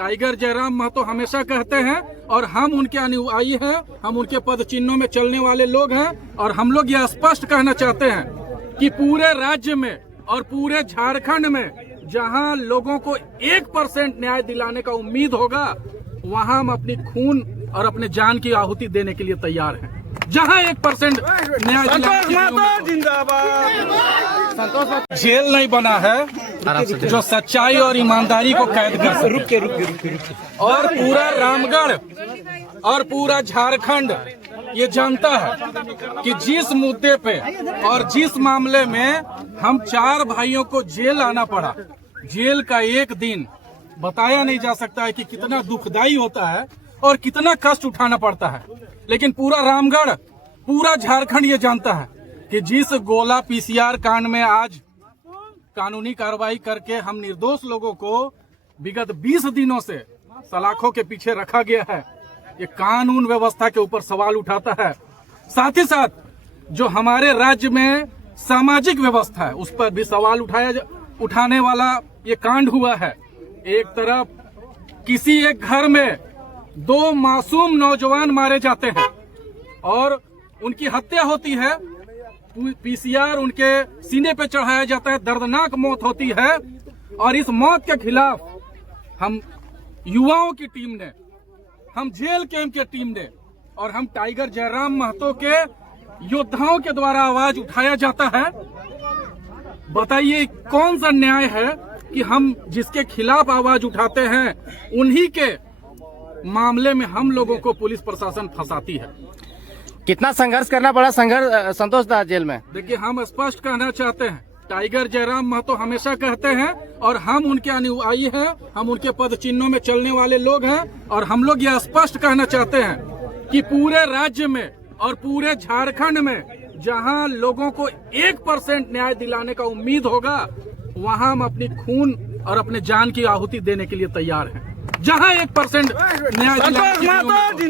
Tiger Jairam Mahato हमेशा कहते हैं और हम उनके अनुयायी हैं, हम उनके पद चिन्हों में चलने वाले लोग हैं। और हम लोग यह स्पष्ट कहना चाहते हैं कि पूरे राज्य में और पूरे झारखंड में जहां लोगों को 1% न्याय दिलाने का उम्मीद होगा, वहां हम अपनी खून और अपने जान की आहुति देने के लिए तैयार हैं। जहां 1% न्याय जिंदाबाद। जेल नहीं बना है जो सच्चाई और ईमानदारी को कैद कर सके। रुक और पूरा रामगढ़ और पूरा झारखंड ये जानता है कि जिस मुद्दे पे और जिस मामले में हम 4 भाइयों को जेल आना पड़ा, जेल का एक दिन बताया नहीं जा सकता है कि कितना दुखदाई होता है और कितना कष्ट उठाना पड़ता है। लेकिन पूरा रामगढ़, पूरा झारखंड ये जानता है कि जिस गोला पीसीआर कांड में आज कानूनी कार्रवाई करके हम निर्दोष लोगों को विगत 20 दिनों से सलाखों के पीछे रखा गया है, ये कानून व्यवस्था के ऊपर सवाल उठाता है। साथ ही साथ जो हमारे राज्य में सामाजिक व्यवस्था है उस पर भी सवाल उठाने वाला ये कांड हुआ है। एक तरफ किसी एक घर में 2 मासूम नौजवान मारे जाते हैं और उनकी हत्या होती है, पीसीआर उनके सीने पे चढ़ाया जाता है, दर्दनाक मौत होती है। और इस मौत के खिलाफ हम युवाओं की टीम ने, हम जेल कैंप की टीम ने और हम टाइगर जयराम महतो के योद्धाओं के द्वारा आवाज उठाया जाता है। बताइए कौन सा न्याय है कि हम जिसके खिलाफ आवाज उठाते हैं उन्हीं के मामले में हम लोगों को पुलिस प्रशासन फंसाती है। कितना संघर्ष करना पड़ा संतोष दा जेल में? देखिए, हम स्पष्ट कहना चाहते हैं, टाइगर जयराम महतो हमेशा कहते हैं और हम उनके अनुयायी हैं, हम उनके पद चिन्हों में चलने वाले लोग हैं। और हम लोग यह स्पष्ट कहना चाहते हैं कि पूरे राज्य में और पूरे झारखंड में जहां लोगों को 1% न्याय दिलाने का उम्मीद होगा, वहां हम अपनी खून और अपने जान की आहुति देने के लिए तैयार हैं। जहां 1% न्याय जिंदाबाद।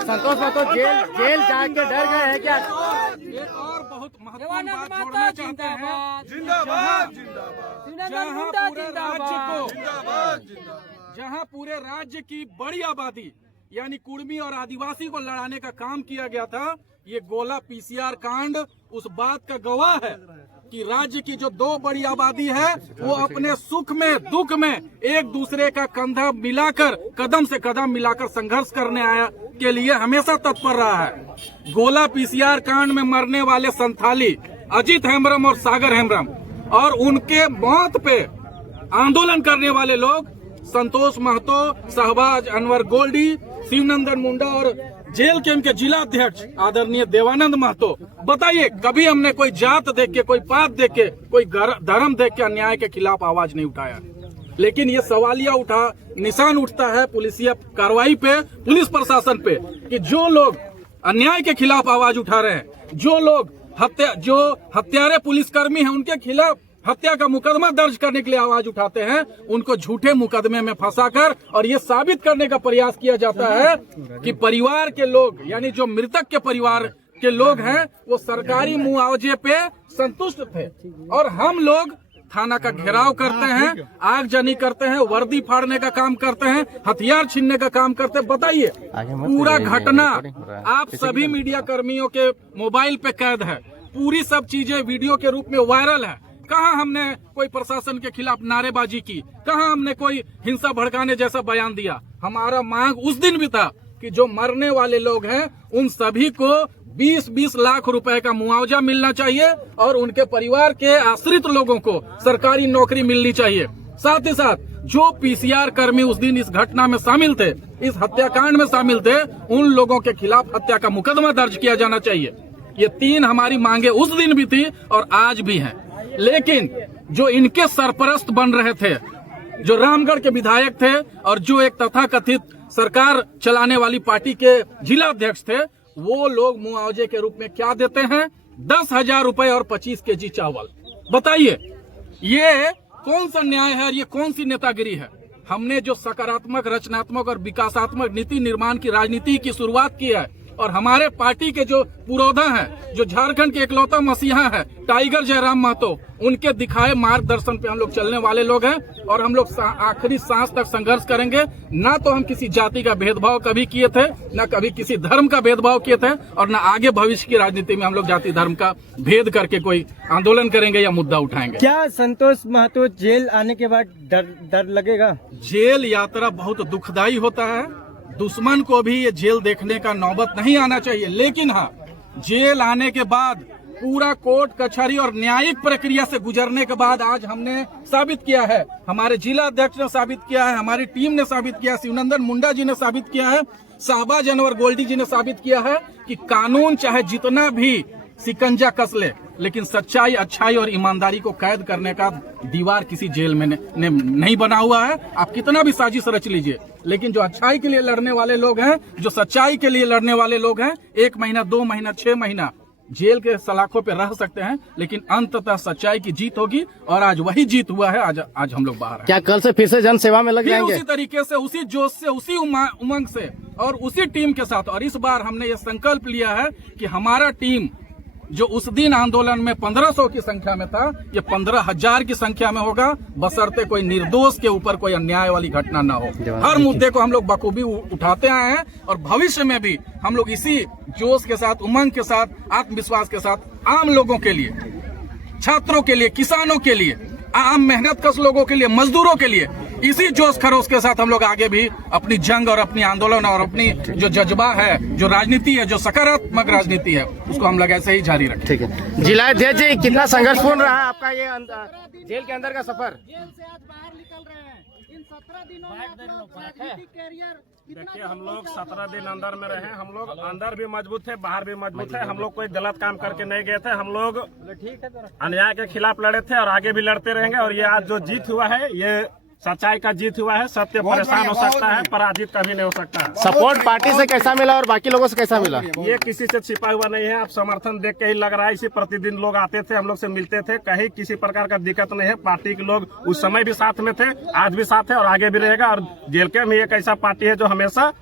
संतोष महतो जेल जाके डर गए हैं क्या? एक और बहुत महत्वपूर्ण बात जोड़ना चाहते हैं, जहां पूरे राज्य की बड़ी आबादी यानी कुर्मी और आदिवासी को लड़ाने का काम किया गया था, ये गोला पीसीआर कांड उस बात का गवाह है कि राज्य की जो 2 बड़ी आबादी है वो अपने सुख में दुख में एक दूसरे का कंधा मिलाकर, कदम से कदम मिलाकर संघर्ष करने के लिए हमेशा तत्पर रहा है। गोला पीसीआर कांड में मरने वाले संथाली अजीत हेम्ब्रम और सागर हेम्ब्रम और उनके मौत पे आंदोलन करने वाले लोग संतोष महतो, शहबाज अनवर गोल्डी, शिवनंदन मुंडा और जेल कैंप के जिला अध्यक्ष आदरणीय देवानंद महतो। बताइए, कभी हमने कोई जात देख के, कोई पात देख के, कोई धर्म देख के अन्याय के खिलाफ आवाज नहीं उठाया। लेकिन ये सवालिया निशान उठता है पुलिसिया कार्रवाई पे, पुलिस प्रशासन पे, कि जो लोग अन्याय के खिलाफ आवाज उठा रहे हैं, जो लोग हत्यारे पुलिसकर्मी हैं उनके खिलाफ हत्या का मुकदमा दर्ज करने के लिए आवाज उठाते हैं, उनको झूठे मुकदमे में फंसाकर और ये साबित करने का प्रयास किया जाता है कि परिवार के लोग यानी जो मृतक के परिवार के लोग हैं वो सरकारी मुआवजे पे संतुष्ट थे। और हम लोग थाना का घेराव करते हैं, आगजनी करते हैं, वर्दी फाड़ने का काम करते हैं, हथियार छीनने का काम करते हैं। बताइए, पूरा घटना आप सभी मीडिया कर्मियों के मोबाइल पे कैद है, पूरी सब चीजें वीडियो के रूप में वायरल है। कहाँ हमने कोई प्रशासन के खिलाफ नारेबाजी की, कहाँ हमने कोई हिंसा भड़काने जैसा बयान दिया। हमारा मांग उस दिन भी था कि जो मरने वाले लोग हैं उन सभी को 20-20 लाख रुपए का मुआवजा मिलना चाहिए और उनके परिवार के आश्रित लोगों को सरकारी नौकरी मिलनी चाहिए। साथ ही साथ जो पीसीआर कर्मी उस दिन इस घटना में शामिल थे, इस हत्याकांड में शामिल थे, उन लोगों के खिलाफ हत्या का मुकदमा दर्ज किया जाना चाहिए। ये 3 हमारी मांगे उस दिन भी थी और आज भी हैं। लेकिन जो इनके सरपरस्त बन रहे थे, जो रामगढ़ के विधायक थे और जो एक तथाकथित सरकार चलाने वाली पार्टी के जिला अध्यक्ष थे, वो लोग मुआवजे के रूप में क्या देते हैं? 10,000 रुपए और 25 केजी चावल। बताइए, ये कौन सा न्याय है? ये कौन सी नेतागिरी है? हमने जो सकारात्मक, रचनात्मक और विकासात्मक नीति निर्माण की राजनीति की शुरुआत की है, और हमारे पार्टी के जो पुरोधा हैं, जो झारखंड के इकलौता मसीहा है टाइगर जयराम महतो, उनके दिखाए मार्गदर्शन पे हम लोग चलने वाले लोग हैं और हम लोग आखिरी सांस तक संघर्ष करेंगे। ना तो हम किसी जाति का भेदभाव कभी किए थे, ना कभी किसी धर्म का भेदभाव किए थे, और ना आगे भविष्य की राजनीति में हम लोग जाति धर्म का भेद करके कोई आंदोलन करेंगे या मुद्दा उठाएंगे। क्या संतोष महतो जेल आने के बाद डर लगेगा? जेल यात्रा बहुत दुखदाई होता है, दुश्मन को भी ये जेल देखने का नौबत नहीं आना चाहिए। लेकिन हाँ, जेल आने के बाद पूरा कोर्ट कचहरी और न्यायिक प्रक्रिया से गुजरने के बाद आज हमने साबित किया है, हमारे जिला अध्यक्ष ने साबित किया है, हमारी टीम ने साबित किया है, शिवनंदन मुंडा जी ने साबित किया है, शाहबाज अनवर गोल्डी जी ने साबित किया है कि कानून चाहे जितना भी सिकंजा कस ले, लेकिन सच्चाई, अच्छाई और ईमानदारी को कैद करने का दीवार किसी जेल में नहीं बना हुआ है। आप कितना भी साजिश रच लीजिए, लेकिन जो अच्छाई के लिए लड़ने वाले लोग हैं, जो सच्चाई के लिए लड़ने वाले लोग हैं, 1 महीना, 2 महीना, 6 महीना जेल के सलाखों पे रह सकते हैं, लेकिन अंततः सच्चाई की जीत होगी और आज वही जीत हुआ है। आज हम लोग बाहर हैं। क्या कल से फिर से जन सेवा में लग जाएंगे? उसी तरीके से, उसी जोश से, उसी उमंग से और उसी टीम के साथ। और इस बार हमने ये संकल्प लिया है कि हमारा टीम जो उस दिन आंदोलन में 1500 की संख्या में था, ये 15,000 की संख्या में होगा, बशर्ते कोई निर्दोष के ऊपर कोई अन्याय वाली घटना ना हो। हर मुद्दे को हम लोग बखूबी उठाते आए हैं और भविष्य में भी हम लोग इसी जोश के साथ, उमंग के साथ, आत्मविश्वास के साथ आम लोगों के लिए, छात्रों के लिए, किसानों के लिए, आम मेहनतकश लोगों के लिए, मजदूरों के लिए इसी जोश खरोश के साथ हम लोग आगे भी अपनी जंग और अपनी आंदोलन और अपनी जो जज्बा है, जो राजनीति है, जो सकारात्मक राजनीति है, उसको हम लोग ऐसे ही जारी रखें। ठीक है। जिला अध्यक्ष जी, कितना संघर्षपूर्ण रहा आपका ये जेल के अंदर का सफर? जेल से आज बाहर निकल रहे हैं। इन 17 दिनों में आप लोग राजनीतिक कैरियर देखिए, हम लोग 17 दिन अंदर में रहे। हम लोग अंदर भी मजबूत थे, बाहर भी मजबूत थे। हम लोग कोई गलत काम करके नहीं गए थे। हम लोग अन्याय के खिलाफ लड़े थे और आगे भी लड़ते रहेंगे। और ये आज जो जीत हुआ है, ये सच्चाई का जीत हुआ है। सत्य परेशान हो सकता है, पराजित कभी नहीं हो सकता है। सपोर्ट पार्टी से कैसा मिला और बाकी लोगों से कैसा मिला? ये किसी से छिपा हुआ नहीं है। आप समर्थन देख के ही लग रहा है। इसी प्रतिदिन लोग आते थे, हम लोग से मिलते थे, कहीं किसी प्रकार का दिक्कत नहीं है। पार्टी के लोग उस समय भी साथ में थे, आज भी साथ है और आगे भी रहेगा। और जेल के में एक ऐसा पार्टी है जो हमेशा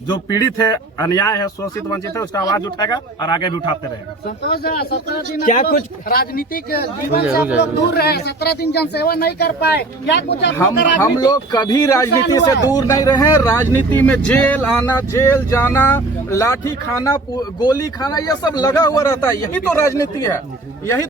जो पीड़ित है, अन्याय है, शोषित वंचित है, उसका आवाज उठाएगा और आगे भी उठाते रहेगा। संतोष 17 दिन क्या कुछ राजनीतिक जीवन से आप लोग दूर रहे, 17 दिन जनसेवा नहीं कर पाए, क्या कुछ हम लोग कभी राजनीति से दूर नहीं रहे। राजनीति में जेल आना, जेल जाना, लाठी खाना, गोली खाना, ये सब लगा हुआ रहता है। यही तो राजनीति है, यही